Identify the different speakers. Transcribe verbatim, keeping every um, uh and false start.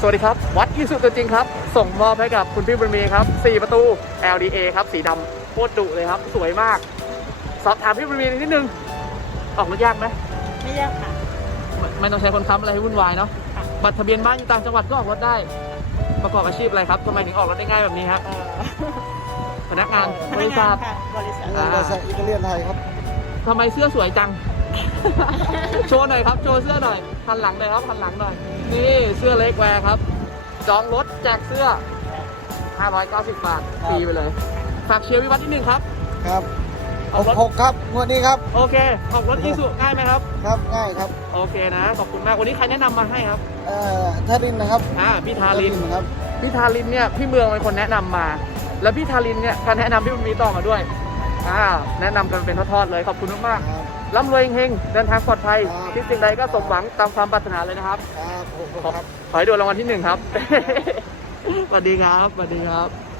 Speaker 1: สวัสดีครับวัดอีสุตัวจริงครับส่งมอบให้กับคุณพี่บุญมีครับสี่ประตู แอล ดี เอ ครับสีดำโคตรดุเลยครับสวยมากสอบถามพี่บุญมีนิดนึงออกรถยากไหม
Speaker 2: ไม่ยากค่ะ
Speaker 1: ไม่ไม่ต้องใช้คนค้ำอะไรให้วุ่นวายเนาะบัตรทะเบียนบ้านอยู่ต่างจังหวัดก็ออกรถได้ประกอบอาชีพอะไรครับทำไมถึงออกรถได้ง่ายแบบนี้ครับพนักงานบริษัท
Speaker 2: บริษัท
Speaker 3: บริษัทอิตาเลียนไทยครับ
Speaker 1: ทำไมเสื้อสวยจัง โชว์หน่อยครับโชว์เสื้อหน่อยหันหลังหน่อยครับหันหลังหน่อยนี่เสื้อเล็กแวร์ครับจองรถแจกเสื้อห้าร้อยเก้าสิบบาทฟรีไปเลยฝากเชียร์วิวัฒน์นิดนึงครับ
Speaker 3: ครับหกหกครับงวดนี้ครับ
Speaker 1: โอเคออกรถอีสุง่ายไหมครับ
Speaker 3: ครับง่ายครับ
Speaker 1: โอเคนะขอบคุณมากวันนี้ใครแนะนำมาให้ครับ
Speaker 3: เอ่อทารินนะครับ
Speaker 1: อ่าพี่ทาริน
Speaker 3: ครับ
Speaker 1: พี่ทารินเนี่ยพี่เมืองเป็นคนแนะนำมาแล้วพี่ทารินเนี่ยการแนะนำพี่บุญมีต่อมาด้วยอ่าแนะนำกันเป็นทอดๆเลยขอบคุณมากๆร่ำรวยเฮงๆเดินทางปลอดภัยคิดสิ่งใดก็สมหวังตามความปรารถนาเลยนะครับ
Speaker 3: ครับ
Speaker 1: ขอให้โดนรางวัลที่หนึ่งครับ สวัสดีครับสวัสดีครับ